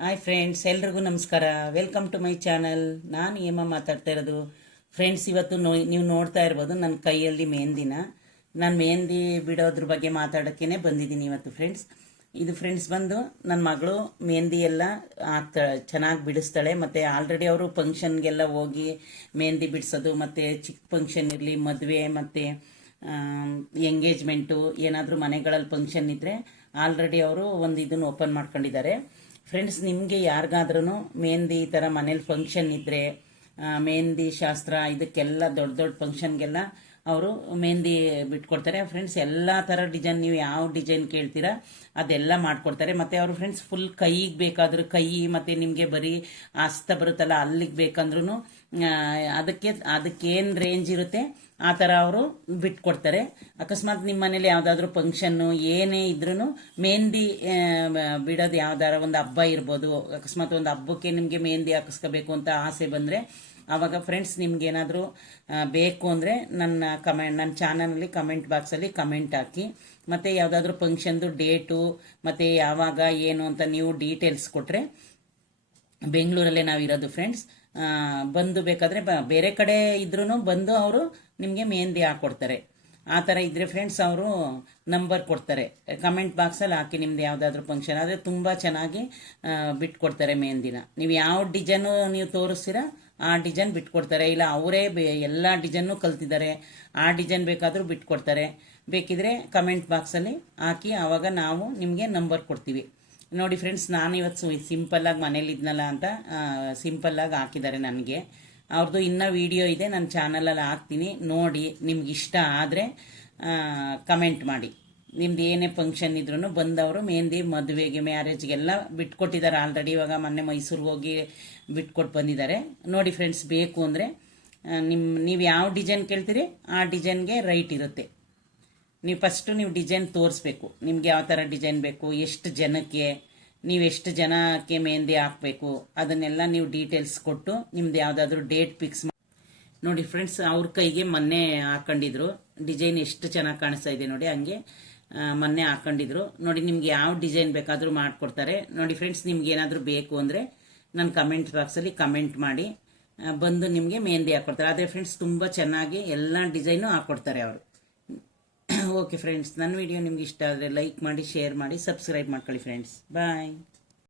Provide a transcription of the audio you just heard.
Hi friends ಎಲ್ರಿಗೂ ನಮಸ್ಕಾರ. Welcome to my channel ನಾನು ಏಮ ಮಾತಾಡ್ತಾ ಇರೋದು. ಫ್ರೆಂಡ್ಸ್ ಇವತ್ತು ನೀವು ನೋಡ್ತಾ ಇರ್ಬೋದು ನನ್ನ ಕೈಯಲ್ಲಿ ಮೆಹಂದಿನ. ನಾನು ಮೆಹಂದಿ ಬಿಡೋದ್ರ ಬಗ್ಗೆ ಮಾತಾಡೋಕ್ಕೇ ಬಂದಿದ್ದೀನಿ ಇವತ್ತು ಫ್ರೆಂಡ್ಸ್ ಇದು ಫ್ರೆಂಡ್ಸ್ ಬಂದು ನನ್ನ ಮಗಳು ಮೆಹಂದಿ ಎಲ್ಲ ಹಾಕ್ತಾ ಚೆನ್ನಾಗಿ ಬಿಡಿಸ್ತಾಳೆ. ಮತ್ತು ಆಲ್ರೆಡಿ ಅವರು ಫಂಕ್ಷನ್ಗೆಲ್ಲ ಹೋಗಿ ಮೆಹಂದಿ ಬಿಡಿಸೋದು, ಮತ್ತು ಚಿಕ್ಕ ಫಂಕ್ಷನ್ ಇರಲಿ, ಮದುವೆ, ಮತ್ತು ಎಂಗೇಜ್ಮೆಂಟು ಏನಾದರೂ ಮನೆಗಳಲ್ಲಿ ಫಂಕ್ಷನ್ ಇದ್ದರೆ ಆಲ್ರೆಡಿ ಅವರು ಒಂದು ಇದನ್ನು ಓಪನ್ ಮಾಡ್ಕೊಂಡಿದ್ದಾರೆ. ಫ್ರೆಂಡ್ಸ್ ನಿಮಗೆ ಯಾರಿಗಾದ್ರೂ ಮೆಹಂದಿ ಈ ಥರ ಮನೇಲಿ ಫಂಕ್ಷನ್ ಇದ್ದರೆ ಮೆಹಂದಿ ಶಾಸ್ತ್ರ ಇದಕ್ಕೆಲ್ಲ ದೊಡ್ಡ ದೊಡ್ಡ ಫಂಕ್ಷನ್ಗೆಲ್ಲ ಅವರು ಮೆಹಂದಿ ಬಿಟ್ಕೊಡ್ತಾರೆ. ಫ್ರೆಂಡ್ಸ್ ಎಲ್ಲ ಥರ ಡಿಸೈನ್ ನೀವು ಯಾವ ಡಿಸೈನ್ ಕೇಳ್ತೀರಾ, ಅದೆಲ್ಲ ಮಾಡಿಕೊಡ್ತಾರೆ. ಮತ್ತು ಅವರು ಫ್ರೆಂಡ್ಸ್ ಫುಲ್ ಕೈಗೆ ಬೇಕಾದರೂ ಕೈ, ಮತ್ತು ನಿಮಗೆ ಬರೀ ಹಸ್ತ ಬರುತ್ತಲ್ಲ, ಅಲ್ಲಿಗೆ ಬೇಕಂದ್ರೂ ಅದಕ್ಕೆ, ಅದಕ್ಕೇನು ರೇಂಜ್ ಇರುತ್ತೆ, ಆ ಥರ ಅವರು ಬಿಟ್ಕೊಡ್ತಾರೆ. ಅಕಸ್ಮಾತ್ ನಿಮ್ಮ ಮನೇಲಿ ಯಾವುದಾದ್ರೂ ಫಂಕ್ಷನ್ನು ಏನೇ ಇದ್ರೂ ಮೆಹಂದಿ ಬಿಡೋದು ಯಾವ್ದಾರ ಒಂದು ಹಬ್ಬ ಇರ್ಬೋದು. ಅಕಸ್ಮಾತ್ ಒಂದು ಹಬ್ಬಕ್ಕೆ ನಿಮಗೆ ಮೆಹಂದಿ ಹಾಕಿಸ್ಕೋಬೇಕು ಅಂತ ಆಸೆ ಬಂದರೆ ಆವಾಗ ಫ್ರೆಂಡ್ಸ್ ನಿಮ್ಗೇನಾದರೂ ಬೇಕು ಅಂದರೆ ನನ್ನ ಕಮೆಂಟ್ ನನ್ನ ಚಾನಲಲ್ಲಿ ಕಮೆಂಟ್ ಬಾಕ್ಸಲ್ಲಿ ಕಮೆಂಟ್ ಹಾಕಿ. ಮತ್ತು ಯಾವುದಾದ್ರೂ ಫಂಕ್ಷನ್ದು ಡೇಟು ಮತ್ತು ಯಾವಾಗ, ಏನು ಅಂತ ನೀವು ಡೀಟೇಲ್ಸ್ ಕೊಟ್ಟರೆ ಬೆಂಗಳೂರಲ್ಲೇ ನಾವು ಇರೋದು ಫ್ರೆಂಡ್ಸ್ ಬಂದು ಬೇಕಾದರೆ ಬೇರೆ ಕಡೆ ಇದ್ರೂ ಬಂದು ಅವರು ನಿಮಗೆ ಮೆಹಂದಿ ಹಾಕ್ಕೊಡ್ತಾರೆ ಆ ಥರ ಇದ್ದರೆ ಫ್ರೆಂಡ್ಸ್ ಅವರು ನಂಬರ್ ಕೊಡ್ತಾರೆ. ಕಮೆಂಟ್ ಬಾಕ್ಸಲ್ಲಿ ಹಾಕಿ ನಿಮ್ದು ಯಾವುದಾದ್ರೂ ಫಂಕ್ಷನ್ ಆದರೆ ತುಂಬ ಚೆನ್ನಾಗಿ ಬಿಟ್ಕೊಡ್ತಾರೆ ದಿನ. ನೀವು ಯಾವ ಡಿಸೈನು ನೀವು ತೋರಿಸ್ತೀರಾ, ಆ ಡಿಸೈನ್ ಬಿಟ್ಕೊಡ್ತಾರೆ. ಇಲ್ಲ, ಅವರೇ ಎಲ್ಲ ಡಿಸೈನು ಕಲ್ತಿದ್ದಾರೆ. ಆ ಡಿಸೈನ್ ಬೇಕಾದರೂ ಬಿಟ್ಕೊಡ್ತಾರೆ. ಬೇಕಿದ್ರೆ ಕಮೆಂಟ್ ಬಾಕ್ಸಲ್ಲಿ ಹಾಕಿ ಆವಾಗ ನಾವು ನಿಮಗೆ ನಂಬರ್ ಕೊಡ್ತೀವಿ. ನೋಡಿ ಫ್ರೆಂಡ್ಸ್ ನಾನು ಇವತ್ತು ಸಿಂಪಲ್ಲಾಗಿ ಮನೇಲಿ ಇದ್ನಲ್ಲ ಅಂತ ಸಿಂಪಲ್ಲಾಗಿ ಹಾಕಿದ್ದಾರೆ ನನಗೆ. ಅವ್ರದ್ದು ಇನ್ನೂ ವಿಡಿಯೋ ಇದೆ ನನ್ನ ಚಾನಲಲ್ಲಿ ಹಾಕ್ತೀನಿ. ನೋಡಿ, ನಿಮ್ಗೆ ಇಷ್ಟ ಆದರೆ ಕಮೆಂಟ್ ಮಾಡಿ. ನಿಮ್ದು ಏನೇ ಫಂಕ್ಷನ್ ಇದ್ರೂ ಬಂದವರು ಮೆಹಂದಿ ಮದುವೆಗೆ ಮ್ಯಾರೇಜ್ಗೆಲ್ಲ ಬಿಟ್ಕೊಟ್ಟಿದ್ದಾರೆ ಆಲ್ರೆಡಿ ಇವಾಗ ಮೊನ್ನೆ ಮೈಸೂರಿಗೆ ಹೋಗಿ ಬಿಟ್ಕೊಟ್ಟು ಬಂದಿದ್ದಾರೆ. ನೋಡಿ ಫ್ರೆಂಡ್ಸ್ ಬೇಕು ಅಂದರೆ ನಿಮ್ಮ ನೀವು ಯಾವ ಡಿಸೈನ್ ಕೇಳ್ತೀರಿ? ಆ ಡಿಸೈನ್ಗೆ ರೈಟ್ ಇರುತ್ತೆ. ನೀವು ಫಸ್ಟು ನೀವು ಡಿಸೈನ್ ತೋರಿಸ್ಬೇಕು. ನಿಮ್ಗೆ ಯಾವ ಥರ ಡಿಸೈನ್ ಬೇಕು? ಎಷ್ಟು ಜನಕ್ಕೆ? ನೀವು ಎಷ್ಟು ಜನಕ್ಕೆ ಮೆಹಂದಿ ಹಾಕಬೇಕು, ಅದನ್ನೆಲ್ಲ ನೀವು ಡೀಟೇಲ್ಸ್ ಕೊಟ್ಟು ನಿಮ್ದು ಯಾವುದಾದ್ರೂ ಡೇಟ್ ಫಿಕ್ಸ್ ನೋಡಿ ಫ್ರೆಂಡ್ಸ್ ಅವ್ರ ಕೈಗೆ ಮೊನ್ನೆ ಹಾಕೊಂಡಿದ್ರು. ಡಿಸೈನ್ ಎಷ್ಟು ಚೆನ್ನಾಗಿ ಕಾಣಿಸ್ತಾ ಇದೆ ನೋಡಿ ಹಂಗೆ ಮೊನ್ನೆ ಹಾಕೊಂಡಿದ್ರು. ನೋಡಿ ನಿಮ್ಗೆ ಯಾವ ಡಿಸೈನ್ ಬೇಕಾದರೂ ಮಾಡಿಕೊಡ್ತಾರೆ. ನೋಡಿ ಫ್ರೆಂಡ್ಸ್ ನಿಮ್ಗೆ ಏನಾದರೂ ಬೇಕು ಅಂದರೆ ನನ್ನ ಕಮೆಂಟ್ ಬಾಕ್ಸಲ್ಲಿ ಕಮೆಂಟ್ ಮಾಡಿ ಬಂದು ನಿಮಗೆ ಮೆಹಂದಿ ಹಾಕ್ಕೊಡ್ತಾರೆ ಆದರೆ ಫ್ರೆಂಡ್ಸ್ ತುಂಬ ಚೆನ್ನಾಗಿ ಎಲ್ಲ ಡಿಸೈನು ಹಾಕ್ಕೊಡ್ತಾರೆ ಅವರು. ಓಕೆ ಫ್ರೆಂಡ್ಸ್ ನನ್ನ ವಿಡಿಯೋ ನಿಮ್ಗೆ ಇಷ್ಟ ಆದರೆ ಲೈಕ್ ಮಾಡಿ ಶೇರ್ ಮಾಡಿ ಸಬ್ಸ್ಕ್ರೈಬ್ ಮಾಡ್ಕೊಳ್ಳಿ ಫ್ರೆಂಡ್ಸ್ ಬಾಯ್